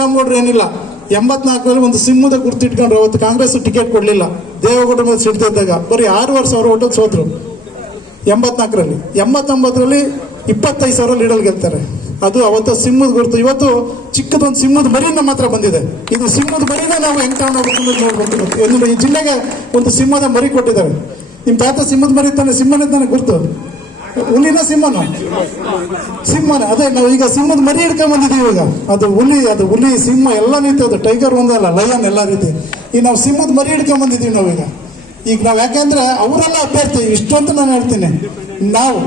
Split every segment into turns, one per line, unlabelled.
ಕೃಷ್ಣರಾಮಗೌಡ್ರು ಏನಿಲ್ಲ. ಎಂಬತ್ನಾಲ್ಕರಲ್ಲಿ ಒಂದು ಸಿಂಹದ ಗುರ್ತಿಟ್ಕೊಂಡ್ರು, ಅವತ್ತು ಕಾಂಗ್ರೆಸ್ ಟಿಕೆಟ್ ಕೊಡಲಿಲ್ಲ. ದೇವೇಗೌಡ ಮೇಲೆ ಸಿಡ್ತಿದ್ದಾಗ ಬರೀ ಆರೂವರೆ ಸಾವಿರ ಓಟಲ್ಲಿ ಸೋತರು. ಎಂಬತ್ನಾಲ್ಕರಲ್ಲಿ. ಎಂಬತ್ತೊಂಬತ್ತರಲ್ಲಿ ಇಪ್ಪತ್ತೈದು ಸಾವಿರ ಲೀಡಲ್ ಗೆಲ್ತಾರೆ. ಅದು ಅವತ್ತು ಸಿಂಹದ ಗುರುತು. ಇವತ್ತು ಚಿಕ್ಕದೊಂದು ಸಿಂಹದ ಮರಿ ಮಾತ್ರ ಬಂದಿದೆ. ಇದು ಸಿಂಹದ ಮರಿನ ನಾವು ಹೆಂಗೆ ತಗೊಂಡೋಗ್ಬೇಕು ನೋಡ್ಬೋದು ಈ ಜಿಲ್ಲೆಗೆ ಒಂದು ಸಿಂಹದ ಮರಿ ಕೊಟ್ಟಿದ್ದಾರೆ. ನಿಮ್ಮ ತಾತ ಸಿಂಹದ ಮರಿ ತಾನೆ, ಸಿಂಹನೇ ತಾನೆ ಗುರುತು. ಹುಲಿನ ಸಿಂಹನ? ಸಿಂಹನ, ಅದೇ ನಾವು ಈಗ ಸಿಂಹದ ಮರಿ ಹಿಡ್ಕೊಂಡ್ ಬಂದಿದ್ದೀವಿ ಈಗ. ಅದು ಹುಲಿ ಅದು ಹುಲಿ, ಸಿಂಹ ಎಲ್ಲ ರೀತಿ ಅದು, ಟೈಗರ್ ಒಂದೇ ಅಲ್ಲ, ಲಯನ್ ಎಲ್ಲ ರೀತಿ. ಈಗ ನಾವು ಸಿಂಹದ ಮರಿ ಹಿಡ್ಕೊಂಡ್ ಬಂದಿದ್ದೀವಿ ನಾವೀಗ ಈಗ. ನಾವು ಯಾಕೆಂದ್ರೆ ಅವರೆಲ್ಲ ಅಭ್ಯರ್ಥಿ, ಇಷ್ಟೊಂದು ನಾನು ಹೇಳ್ತೀನಿ. ನಾವು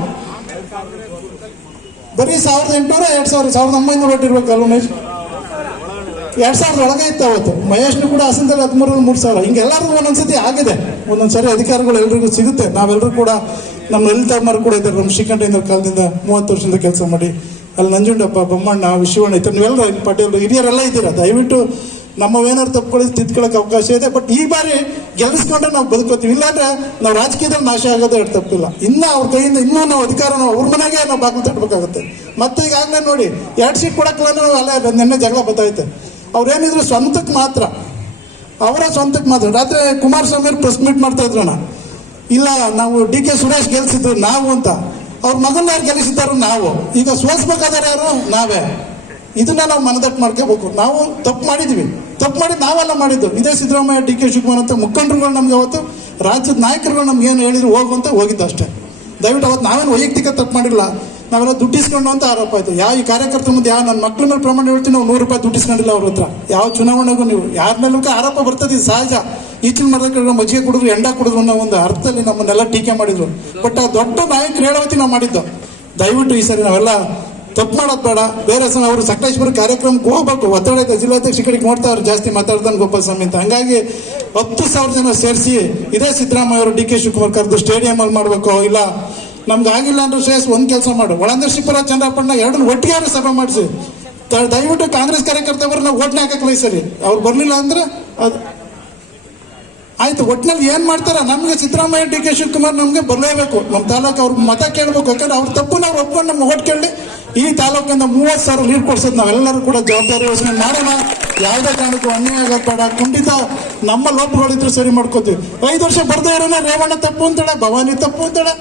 ಬರೀ ಸಾವಿರದ ಎಂಟುನೂರ, ಎರಡ್ ಸಾವಿರ, ಸಾವಿರದ ಒಂಬೈನೂರ ಓಟ್ ಇರ್ಬೇಕಲ್ಲ ಉಮೇಶ್? ಎರಡ್ ಸಾವಿರದ ಒಳಗೆ ಇತ್ತು ಅವತ್ತು. ಮಹೇಶ್ನು ಕೂಡ ಹಾಸನದಲ್ಲಿ ಹದಿಮೂರಲ್ಲಿ ಮೂರು ಸಾವಿರ. ಹಿಂಗೆ ಒಂದೊಂದ್ಸತಿ ಆಗಿದೆ. ಒಂದೊಂದ್ಸರಿ ಅಧಿಕಾರಿಗಳು ಎಲ್ರಿಗೂ ಸಿಗುತ್ತೆ. ನಾವೆಲ್ಲರೂ ಕೂಡ ನಮ್ಮ ಲಲಿತಮ್ಮರು ಕೂಡ ಇದ್ದಾರೆ. ನಮ್ಮ ಶ್ರೀಕಂಠೇಂದ್ರ ಕಾಲದಿಂದ ಮೂವತ್ತು ವರ್ಷದಿಂದ ಕೆಲಸ ಮಾಡಿ. ಅಲ್ಲಿ ನಂಜುಂಡಪ್ಪ, ಬೊಮ್ಮಣ್ಣ, ವಿಶ್ವಣ್ಣ ಇತ್ತು ನೀವೆಲ್ಲರೂ ಪಟೇಲ್ ಹಿರಿಯರೆಲ್ಲ ಇದ್ದೀರ? ದಯವಿಟ್ಟು ನಮ್ಮವೇನಾದ್ರು ತಪ್ಕೊಳ್ಳಿ ತಿದ್ಕೊಳ್ಳೋಕೆ ಅವಕಾಶ ಇದೆ. ಬಟ್ ಈ ಬಾರಿ ಗೆಲ್ಲಿಸ್ಕೊಂಡ್ರೆ ನಾವು ಬದುಕೋತೀವಿ. ಇಲ್ಲಾಂದ್ರೆ ನಾವು ರಾಜಕೀಯದಲ್ಲಿ ನಾಶ ಆಗೋದೇ ಎರಡು ತಪ್ಪಿಲ್ಲ. ಇನ್ನೂ ಅವ್ರ ಕೈಯಿಂದ ಇನ್ನೂ ನಾವು ಅಧಿಕಾರ, ನಾವು ಅವ್ರ ಮನೆಗೆ ನಾವು ಬಾಗಿಲು ತಟ್ಟಬೇಕಾಗುತ್ತೆ. ಮತ್ತೆ ಈಗಾಗಲೇ ನೋಡಿ, ಎರಡು ಸೀಟ್ ಕೊಡಕ್ಕಿಲ್ಲ ನಾವು ಅಲ್ಲೇ ನಿನ್ನೆ ಜಗಳ ಬತ್ತೈತೆ ಅವ್ರೇನಿದ್ರು ಸ್ವಂತಕ್ಕೆ ಮಾತ್ರ. ಅವರ ಸ್ವಂತಕ್ಕೆ ಮಾತ್ರ. ರಾತ್ರಿ ಕುಮಾರಸ್ವಾಮಿ ಪ್ರೆಸ್ ಮೀಟ್ ಮಾಡ್ತಾ ಇದ್ರಣ್ಣ ಇಲ್ಲ, ನಾವು ಡಿ ಕೆ ಸುರೇಶ್ ಗೆಲ್ಸಿದ್ರು ನಾವು ಅಂತ. ಅವ್ರ ಮಗನ ಯಾರು ಗೆಲ್ಲಿಸಿದ್ದಾರು ನಾವು. ಈಗ ಸೋಲ್ಸ್ಬೇಕಾದ್ರೆ ಯಾರು? ನಾವೇ. ಇದನ್ನ ನಾವು ಮನದಟ್ಟು ಮಾಡ್ಕೋಬೇಕು. ನಾವು ತಪ್ಪು ಮಾಡಿದ್ವಿ. ತಪ್ಪು ಮಾಡಿ ನಾವೆಲ್ಲ ಮಾಡಿದ್ದು. ಇದೇ ಸಿದ್ದರಾಮಯ್ಯ, ಡಿ ಕೆ ಶಿವಕುಮಾರ್ ಅಂತ ಮುಖಂಡರುಗಳು ನಮ್ಗೆ ಅವತ್ತು, ರಾಜ್ಯದ ನಾಯಕರುಗಳು ನಮ್ಗೆ ಏನು ಹೇಳಿದ್ರು ಹೋಗುವಂತ ಹೋಗಿದ್ದು ಅಷ್ಟೇ. ದಯವಿಟ್ಟು ಅವತ್ತು ನಾವೇನು ವೈಯಕ್ತಿಕ ತಪ್ಪು ಮಾಡಿಲ್ಲ. ನಾವೆಲ್ಲ ದುಡ್ಡಿಸ್ಕೊಂಡು ಅಂತ ಆರೋಪ ಆಯ್ತು. ಯಾವ ಈ ಕಾರ್ಯಕರ್ತರ ಮುಂದೆ ಯಾವ ನನ್ನ ಮಕ್ಳ ಮೇಲೆ ಪ್ರಮಾಣ ಹೇಳ್ತೀನಿ, ನಾವು ನೂರು ರೂಪಾಯಿ ದುಡ್ಡಿಸ್ಕೊಂಡಿಲ್ಲ ಅವ್ರ ಹತ್ರ. ಯಾವ ಚುನಾವಣೆಗೂ ನೀವು, ಯಾರ ಮೇಲೂ ಆರೋಪ ಬರ್ತದೆ ಸಹಜ. ಈಚಿನ ಮರದ ಮಜ್ಜಿಗೆ ಕುಡಿದ್ರು, ಎಂಡ ಕುಡಿದ್ರು ಅನ್ನೋ ಒಂದು ಅರ್ಥದಲ್ಲಿ ನಮ್ಮನ್ನೆಲ್ಲ ಟೀಕೆ ಮಾಡಿದ್ರು. ಬಟ್ ಆ ದೊಡ್ಡ ನಾಯಕರು ಕ್ರೀಡಾವತಿ ನಾವು ಮಾಡಿದ್ದು. ದಯವಿಟ್ಟು ಈ ಸರಿ ನಾವೆಲ್ಲ ತಪ್ಪು ಮಾಡೋದು ಬೇಡ. ಬೇರೆ ಸಲ ಅವರು ಸಕಲೇಶ್ವರ ಕಾರ್ಯಕ್ರಮಕ್ಕೆ ಹೋಗ್ಬೇಕು. ಒತ್ತಡ ಐತೆ ಜಿಲ್ಲಾಧ್ಯಕ್ಷ ಕಡೆಗೆ ನೋಡ್ತಾ ಅವ್ರು ಜಾಸ್ತಿ ಮಾತಾಡ್ತಾನೆ ಗೋಪಾಲಸ್ವಾಮಿ ಅಂತ. ಹಂಗಾಗಿ ಹತ್ತು ಸಾವಿರ ಜನ ಸೇರಿಸಿ ಇದೇ ಸಿದ್ದರಾಮಯ್ಯ ಅವರು ಡಿ ಕೆ ಶಿವಕುಮಾರ್ ಕರೆದು ಸ್ಟೇಡಿಯಂ ಅಲ್ಲಿ ಮಾಡಬೇಕು, ಇಲ್ಲ ನಮ್ಗೆ ಆಗಿಲ್ಲ ಅಂದ್ರೆ ಶ್ರೇಯಸ್ ಒಂದು ಕೆಲಸ ಮಾಡು. ಒಳಂದ್ರ ಶಿವರಾಜ್ ಚಂದ್ರಪ್ಪಣ್ಣ ಎರಡನ್ನ ಒಟ್ಟಿಗೆ ಸಭೆ ಮಾಡಿಸಿ. ದಯವಿಟ್ಟು ಕಾಂಗ್ರೆಸ್ ಕಾರ್ಯಕರ್ತವ್ರನ್ನ ಓಟ್ನ ಹಾಕಕ್ಕೆ ಸರಿ ಅವ್ರು ಬರ್ಲಿಲ್ಲ ಅಂದ್ರೆ ಅದು ಆಯ್ತು ಒಟ್ಟಿನಲ್ಲಿ ಏನ್ ಮಾಡ್ತಾರ? ನಮ್ಗೆ ಸಿದ್ದರಾಮಯ್ಯ, ಡಿ ಕೆ ಶಿವಕುಮಾರ್ ನಮ್ಗೆ ಬರಲೇಬೇಕು. ನಮ್ಮ ತಾಲೂಕು ಅವ್ರ ಮತ ಕೇಳ್ಬೇಕು. ಯಾಕಂದ್ರೆ ಅವ್ರ ತಪ್ಪು ನಾವು ಒಪ್ಕೊಂಡು ನಮ್ಮ ಓಟ್ ಕೇಳಿ ಈ ತಾಲೂಕಿಂದ ಮೂವತ್ತು ಸಾವಿರ ಲೀಡ್ ಕೊಡ್ಸೋದು ನಾವೆಲ್ಲರೂ ಕೂಡ ಜವಾಬ್ದಾರಿ ಯೋಚನೆ ಮಾಡೋಣ. ಯಾವುದೇ ಕಾರಣಕ್ಕೂ ಅನ್ಯಾಯ ಆಗಬೇಡ. ಬೇಡ ಖಂಡಿತ ನಮ್ಮ ಲೋಪಗಳಿದ್ರು ಸರಿ ಮಾಡ್ಕೋತೀವಿ. ಐದು ವರ್ಷ ಬರ್ದೇ ಇರೋನ ರೇವಣ್ಣ ತಪ್ಪು ಅಂತಾಳೆ, ಭವಾನಿ ತಪ್ಪು ಅಂತಾಳೆ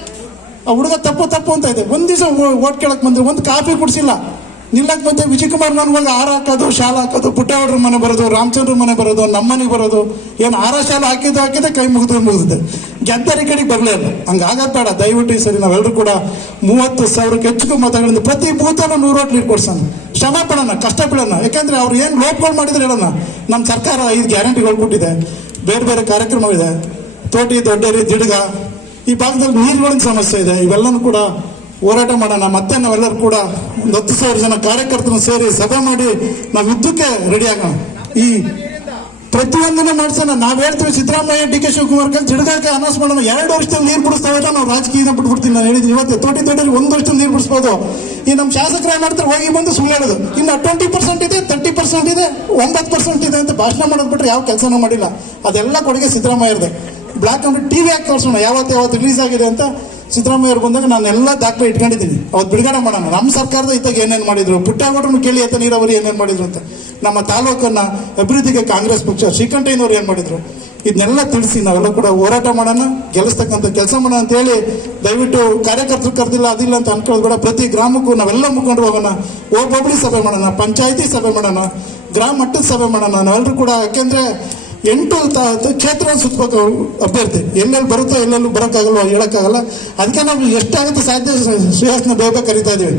ಆ ಹುಡುಗ ತಪ್ಪು ತಪ್ಪು ಅಂತ ಇದೆ. ಒಂದ್ ದಿವಸ ಓಟ್ ಕೇಳಕ್ ಬಂದ್ರೆ. ಒಂದು ಕಾಫಿ ಕುಡಿಸಿಲ್ಲ. ನಿಲ್ಲಕ್ ಬಂದೆ ವಿಜಯ್ ಕುಮಾರ್ ನನ್ಗೆ ಆರ ಹಾಕೋದು, ಶಾಲ ಹಾಕೋದು, ಪುಟ್ಟವ್ರ ಮನೆ ಬರೋದು, ರಾಮಚಂದ್ರ ಮನೆ ಬರೋದು ನಮ್ಮ ಮನೆಗೆ ಬರೋದು. ಏನು ಆರ ಶಾಲೆ ಹಾಕಿದ್ದು ಹಾಕಿದ್ರೆ ಕೈ ಮುಗಿದು ಮುಗಿದಿದೆ. ಗೆದ್ದರ ಕಡೆಗೆ ಬರಲೇ ಇಲ್ಲ. ಹಂಗೆ ದಯವಿಟ್ಟು ಸರಿ ನಾವೆಲ್ಲರೂ ಕೂಡ ಮೂವತ್ತು ಸಾವಿರಕ್ಕೆ ಹೆಚ್ಚು ಮತಗಳಿಂದ ಪ್ರತಿ ಭೂತನ ನೂರು ಓಟ್ ಲೀಡ್ ಕೊಡ್ಸೋಣ. ಶ್ರಮ ಪಡೋಣ, ಕಷ್ಟ ಬಿಡೋಣ ಯಾಕಂದ್ರೆ ಅವ್ರು ಏನು ಲೋಪ್ಗಳು ಮಾಡಿದ್ರೆ ಹೇಳೋಣ. ನಮ್ಮ ಸರ್ಕಾರ ಐದು ಗ್ಯಾರಂಟಿಗಳು ಕೊಟ್ಟಿದೆ. ಬೇರೆ ಬೇರೆ ಕಾರ್ಯಕ್ರಮವಿದೆ ತೋಟಿ, ದೊಡ್ಡೇರಿ, ದಿಡ್ಗ ಈ ಭಾಗದಲ್ಲಿ ನೀರುಗಳ ಸಮಸ್ಯೆ ಇದೆ. ಇವೆಲ್ಲನೂ ಕೂಡ ಹೋರಾಟ ಮಾಡೋಣ. ಮತ್ತೆ ನಾವೆಲ್ಲರೂ ಕೂಡ ಒಂದು ಹತ್ತು ಸಾವಿರ ಜನ ಕಾರ್ಯಕರ್ತರನ್ನು ಸೇರಿ ಸಭೆ ಮಾಡಿ ನಾವು ಯುದ್ಧಕ್ಕೆ ರೆಡಿ ಆಗೋಣ. ಈ ಪ್ರತಿಯೊಂದನ್ನು ಮಾಡ್ಸೋಣ. ನಾವು ಹೇಳ್ತೀವಿ ಸಿದ್ದರಾಮಯ್ಯ, ಡಿ ಕೆ ಶಿವಕುಮಾರ್ ಕಲ್ ಜಿಡಗಾಕೆ ಅನೌನ್ಸ್ ಮಾಡೋಣ. ಎರಡು ವರ್ಷದಲ್ಲಿ ನೀರು ಬಿಡಿಸ್ತಾವೆಲ್ಲ ನಾವು ರಾಜಕೀಯ ಬಿಟ್ಬಿಡ್ತೀನಿ ನಾನು ಹೇಳಿದ್ದೀನಿ ಇವತ್ತು ತೋಟಿ ತೋಟಲ್ಲಿ ಒಂದು ವರ್ಷದಲ್ಲಿ ನೀರು ಬಿಡಿಸ್ಬೋದು ಈ ನಮ್ಮ ಶಾಸಕರು ಏನು ಮಾಡ್ತಾರೆ? ಹೋಗಿ ಬಂದು ಸುಳ್ಳು ಹೇಳೋದು ಇನ್ನು ಟ್ವೆಂಟಿ ಪರ್ಸೆಂಟ್ ಇದೆ ತರ್ಟಿ ಪರ್ಸೆಂಟ್ ಇದೆ, ಒಂಬತ್ತು ಪರ್ಸೆಂಟ್ ಇದೆ ಅಂತ ಭಾಷಣ ಮಾಡೋದು ಬಿಟ್ರೆ ಯಾವ ಕೆಲಸನೂ ಮಾಡಿಲ್ಲ. ಅದೆಲ್ಲ ಕೊಡುಗೆ ಸಿದ್ದರಾಮಯ್ಯರ್ದೆ. ಬ್ಲಾಕ್ ಅಂಡ್ ಟಿವಿ ಹಾಕಿ ತೋರಿಸೋಣ. ಯಾವತ್ತು ಯಾವತ್ತು ರಿಲೀಸ್ ಆಗಿದೆ ಅಂತ ಸಿದ್ದರಾಮಯ್ಯ ಅವ್ರು ಬಂದಾಗ ನಾನು ಎಲ್ಲ ದಾಖಲೆ ಇಟ್ಕೊಂಡಿದ್ದೀನಿ. ಅವತ್ತು ಬಿಡುಗಡೆ ಮಾಡೋಣ. ನಮ್ಮ ಸರ್ಕಾರದ ಇತ್ತಾಗ ಏನೇನು ಮಾಡಿದ್ರು? ಪುಟ್ಟಗೌಡರನ್ನು ಕೇಳಿ ಆತ ನೀರಾವರಿ ಏನೇನು ಮಾಡಿದ್ರು ಅಂತ. ನಮ್ಮ ತಾಲೂಕನ್ನು ಅಭಿವೃದ್ಧಿಗೆ ಕಾಂಗ್ರೆಸ್ ಪಕ್ಷ, ಶ್ರೀಕಂಠಯ್ಯನವ್ರು ಏನು ಮಾಡಿದ್ರು? ಇದನ್ನೆಲ್ಲ ತಿಳಿಸಿ ನಾವೆಲ್ಲ ಕೂಡ ಹೋರಾಟ ಮಾಡೋಣ, ಗೆಲ್ಲಿಸ್ತಕ್ಕಂಥ ಕೆಲಸ ಮಾಡೋಣ ಅಂತ ಹೇಳಿ ದಯವಿಟ್ಟು ಕಾರ್ಯಕರ್ತರು ಕರೆದಿಲ್ಲ, ಅದಿಲ್ಲ ಅಂತ ಅನ್ಕೊಳ್ಳೋದು ಪ್ರತಿ ಗ್ರಾಮಕ್ಕೂ ನಾವೆಲ್ಲ ಮುಖಂಡರು ಹೋಗೋಣ ಒಬ್ಬೊಬ್ಬರಿ ಸಭೆ ಮಾಡೋಣ, ಪಂಚಾಯತಿ ಸಭೆ ಮಾಡೋಣ ಗ್ರಾಮ ಮಟ್ಟದ ಸಭೆ ಮಾಡೋಣ. ನಾವೆಲ್ಲರೂ ಕೂಡ ಯಾಕೆಂದ್ರೆ ಎಂಟು ಕ್ಷೇತ್ರವನ್ನು ಕ್ಷೇತ್ರ ಸುತ್ತಬೇಕು ಅಭ್ಯರ್ಥಿ. ಎಲ್ಲೆಲ್ಲಿ ಬರುತ್ತೋ ಎಲ್ಲೆಲ್ಲೂ ಬರೋಕ್ಕಾಗಲ್ಲ ಹೇಳೋಕ್ಕಾಗಲ್ಲ. ಅದಕ್ಕೆ ನಾವು ಎಷ್ಟಾಗುತ್ತೆ ಸಾಧ್ಯ ಶ್ರೇಯಸ್ನ ಬೇಗ ಕರಿತಾ ಇದೀವಿ